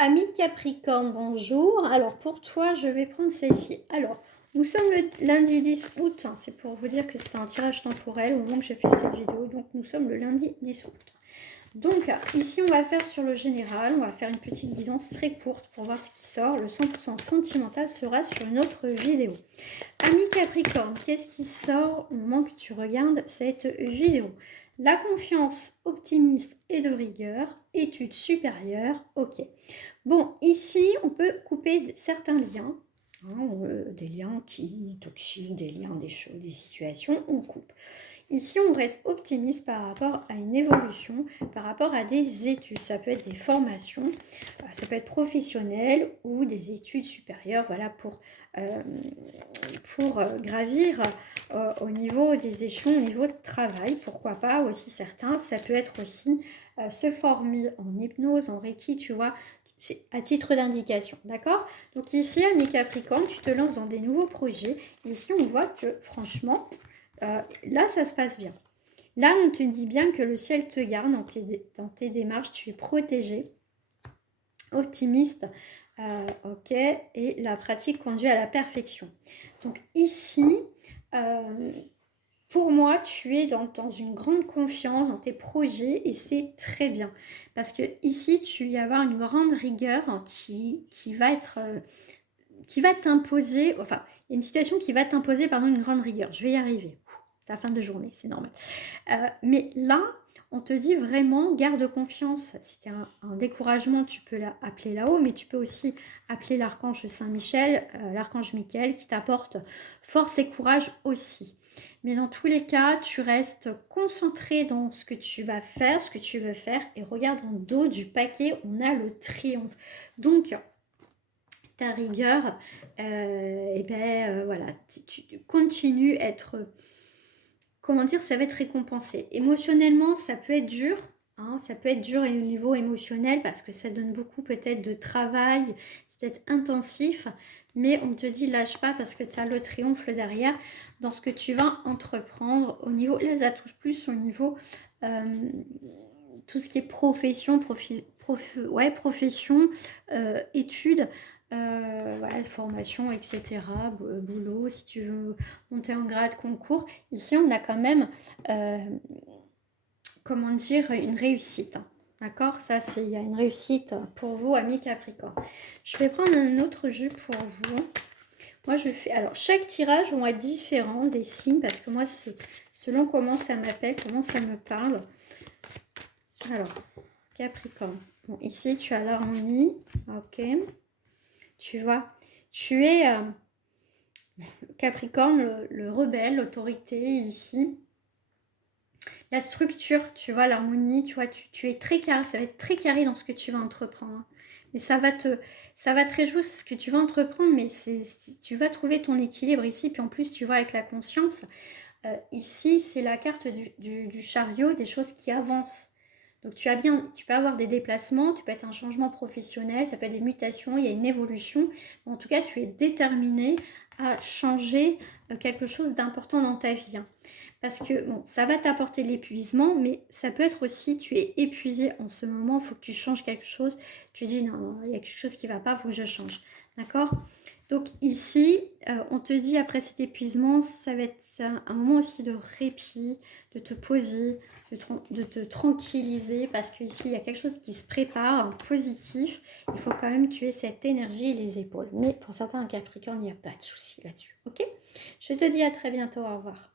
Ami Capricorne, bonjour. Alors pour toi, je vais prendre celle-ci. Alors, nous sommes le lundi 10 août. C'est pour vous dire que c'est un tirage temporel au moment que je fais cette vidéo. Donc nous sommes le lundi 10 août. Donc ici, on va faire sur le général. On va faire une petite guidance très courte pour voir ce qui sort. Le 100% sentimental sera sur une autre vidéo. Ami Capricorne, qu'est-ce qui sort au moment que tu regardes cette vidéo? La confiance optimiste et de rigueur, études supérieures, ok. Bon, ici, on peut couper certains liens, hein, des liens qui toxiques, des liens, des choses, des situations, on coupe. Ici, on reste optimiste par rapport à une évolution, par rapport à des études. Ça peut être des formations, ça peut être professionnel ou des études supérieures, voilà, pour gravir au niveau des échelons, au niveau de travail. Pourquoi pas aussi certains. Ça peut être aussi se former en hypnose, en reiki, tu vois. C'est à titre d'indication, d'accord? Donc ici, ami Capricorne, tu te lances dans des nouveaux projets. Ici, on voit que franchement, là, ça se passe bien. Là, on te dit bien que le ciel te garde dans tes démarches, tu es protégé, optimiste, ok, et la pratique conduit à la perfection. Donc ici, pour moi, tu es dans une grande confiance dans tes projets et c'est très bien. Parce que ici, tu vas y avoir une grande rigueur qui va être... qui va t'imposer, enfin, il y a une situation qui va t'imposer, pardon, une grande rigueur. Je vais y arriver. C'est la fin de journée, c'est normal. Mais là, on te dit vraiment, garde confiance. Si tu as un découragement, tu peux l'appeler là-haut, mais tu peux aussi appeler l'archange Saint-Michel, l'archange Michael, qui t'apporte force et courage aussi. Mais dans tous les cas, tu restes concentré dans ce que tu vas faire, ce que tu veux faire. Et regarde en dos du paquet, on a le triomphe. Donc, ta rigueur, et ben voilà, tu continues à être, comment dire, ça va être récompensé. Émotionnellement, ça peut être dur, hein, ça peut être dur au niveau émotionnel parce que ça donne beaucoup peut-être de travail, c'est peut-être intensif, mais on te dit lâche pas parce que tu as le triomphe derrière dans ce que tu vas entreprendre au niveau, là ça touche plus au niveau tout ce qui est profession, ouais, profession, études, voilà, formation, etc., boulot, si tu veux monter en grade, concours. Ici, on a quand même, comment dire, une réussite. Hein. D'accord? Ça, il y a une réussite pour vous, amis Capricorne. Je vais prendre un autre jeu pour vous. Moi, je fais... Alors, chaque tirage va être différent des signes parce que moi, c'est selon comment ça m'appelle, comment ça me parle. Alors, Capricorne. Bon, ici, tu as l'harmonie. Ok. Tu vois, tu es Capricorne, le rebelle, l'autorité ici. La structure, tu vois, l'harmonie, tu vois, tu es très carré. Ça va être très carré dans ce que tu vas entreprendre. Hein. Mais ça va te réjouir ce que tu vas entreprendre, mais tu vas trouver ton équilibre ici. Puis en plus, tu vois, avec la conscience, ici, c'est la carte du chariot, des choses qui avancent. Donc tu peux avoir des déplacements, tu peux être un changement professionnel, ça peut être des mutations, il y a une évolution. En tout cas, tu es déterminé à changer quelque chose d'important dans ta vie. Hein. Parce que bon, ça va t'apporter de l'épuisement, mais ça peut être aussi, tu es épuisé en ce moment, il faut que tu changes quelque chose. Tu dis non, il y a quelque chose qui ne va pas, il faut que je change. D'accord? Donc ici, on te dit après cet épuisement, ça va être un moment aussi de répit, de te poser, de te tranquilliser, parce qu'ici, il y a quelque chose qui se prépare, positif. Il faut quand même tuer cette énergie et les épaules. Mais pour certains, un Capricorne, il n'y a pas de souci là-dessus. Ok? Je te dis à très bientôt, au revoir.